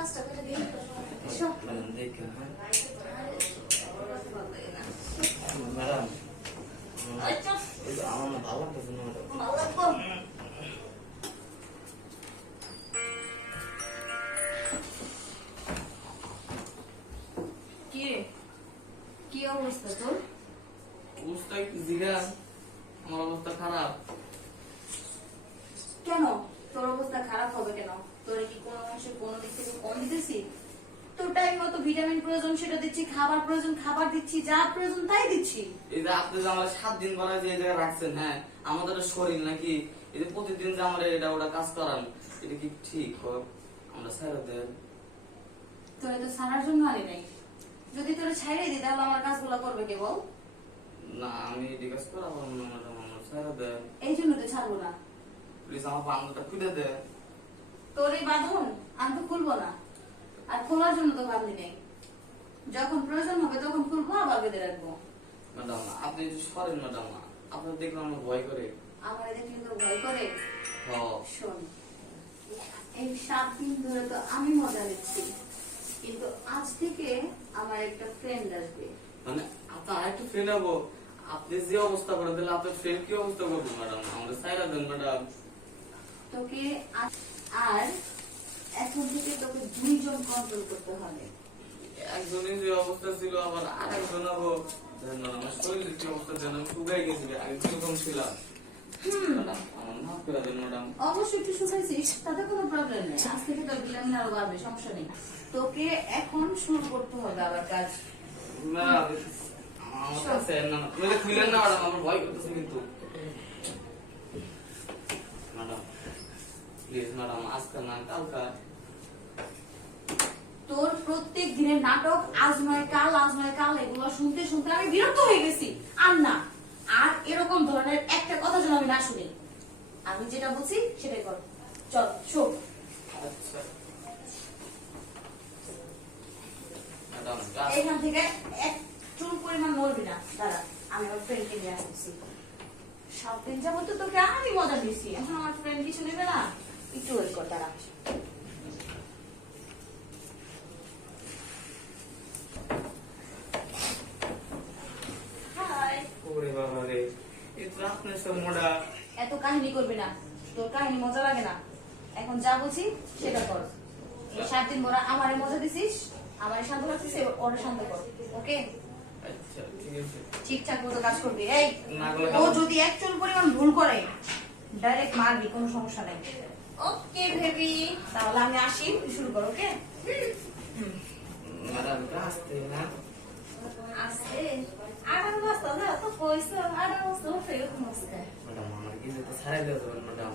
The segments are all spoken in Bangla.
কাজটা করে দিই। এসো। ম্যাডাম দেখে হ্যাঁ ম্যাডাম আচ্ছা আমার না ভালো লাগতেছে না ম্যাডাম। ভালো লাগবো। কি রে? কি অবস্থা তোর? অবস্থা একটু জিগা, আমার অবস্থা খারাপ। কেন তোর অবস্থা খারাপ হবে কেন? তোর কি কোনো অংশে কোনো দিক থেকে কম দিতেছি? তোর টাইম মতো ভিটামিন প্রয়োজন সেটা দিচ্ছি, খাবার প্রয়োজন খাবার দিচ্ছি, যা প্রয়োজন তাই দিচ্ছি। এই যে আপনি যে আমার 7 দিন পরে যে এই জায়গায় রাখছেন, হ্যাঁ আমাদের শরীর নাকি এই যে প্রতিদিন যে আমরা এটা ওটা কাজ করান, এটা কি ঠিক? আমরা ছেড়ে দেন। তোরে তো সারার জন্য আনি নাই। যদি তোরে ছাইড়ে দিই তাহলে আমার কাজগুলো করবে কে বল? না আমি এটা কাজ করাবো না ম্যাডাম, আমরা ছেড়ে দেন। এই জন্য তো ছাড়বো না। প্লিজ আমার বান্ধবটা খুঁজে দেন। তোর এই বাঁধন আমি তো খুলবো না, আর খোলার জন্য তো বাঁধি নেই। যখন প্রয়োজন হবে তখন খুলবো, আবার বেঁধে রাখবো। ম্যাডাম আপনি একটু সরেন ম্যাডাম, আপনার দেখলে আমার ভয় করে। আমার দেখলে তো ভয় করে। হ্যাঁ শোন, এই 7 দিন ধরে তো আমি মজা নিচ্ছি, কিন্তু আজ থেকে আমার একটা ফ্রেন্ড আসবে। মানে আপনার আরেকটা ফ্রেন্ড হবো? আপনি যে অবস্থা করে দিলে আপনার ফ্রেন্ড কি অবস্থা করবো ম্যাডাম? আমাদের সাইরা দেন ম্যাডাম। তোকে আর এখন থেকে তোকে 2 জন কন্ট্রোল করতে হবে। একজনের যে অবস্থা ছিল আবার আরেকজন হবো। ম্যাডাম আমার শরীরের কি অবস্থা যেন আমি শুকাই গেছি, আগে কিরকম ছিলাম। ম্যাডাম আমার মাফ করে দেন ম্যাডাম। অবশ্যই একটু শুকাইছিস, তাতে কোনো প্রবলেম নেই। আজ থেকে তোর ভিটামিন আরো বাড়বে, সমস্যা নেই। তোকে এখন শুরু করতে হবে আবার কাজ। ম্যাডাম আমার কাছে না, তুমি তো খুলেন না ম্যাডাম, আমার ভয় করতেছে কিন্তু। ম্যাডাম প্লিজ ম্যাডাম, আজকে না কালকা। তোর প্রত্যেক দিনের নাটক, আজ নয় কাল, আজ নয় কাল, এগুলো শুনতে শুনতে আমি বিরক্ত হয়ে গেছি। আর না, আর এরকম ধরনের একটা কথা যেন আমি না শুনি। আমি যেটা বলছি সেটাই কর। চল শোক। আচ্ছা ম্যাডাম এখান থেকে এক চুল পরিমাণ নড়বি না। দাঁড়া, আমি আমার ফ্রেন্ডকে নিয়ে আসছি। 7 দিন যাবত তো তোকে আমি মজা দিয়েছি, এখন আমার ফ্রেন্ড কিছু নেবে না। একটু ওয়েট কর, দাঁড়া। হাই। ওরে বাবা রে, এই তো আপনার সব মোড়া। এত কাহিনী করবি না, তোর কাহিনী মজা লাগে না। এখন যা বলছি সেটা কর। এই 7 দিন ধরে আমারে মজা দিছিস, আমারে শান্ত রাখছিস, ওরে শান্ত কর। ওকে? আচ্ছা ঠিক আছে। ঠিকঠাক মতো কাজ করবি। এই না করলে ও যদি এক চুল পরিমাণ ভুল করে ডাইরেক্ট মারবি, কোনো সমস্যা নাই। ওকে বেবি, তাহলে আমি আসি, তুই শুরু কর। ওকে? ম্যাডাম আসতে না আসতে আরাম বাস্তা না তো কইছো, আরাম বাস্তা ফেরো নমস্তে। ম্যাডাম, আমার কি যেতে ছাড়াই দেওয়া যাবে ম্যাডাম?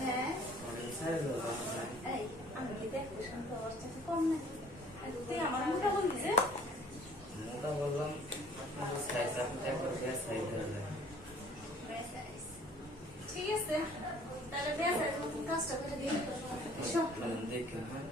হ্যাঁ আমাকে ছাড়াই দেওয়া যাবে না? এই আমি কি দেখতে শান্ত অবস্থা কম না? তুই আমার মুখটা বলবি যে মোটা বললাম আপনার সাইজ, আপনি একবার গ্যাস সাইজ হয়ে যায়। ঠিক আছে, তাহলে বেশ কাজটা করে দিই। ম্যাডাম দেখে হ্যাঁ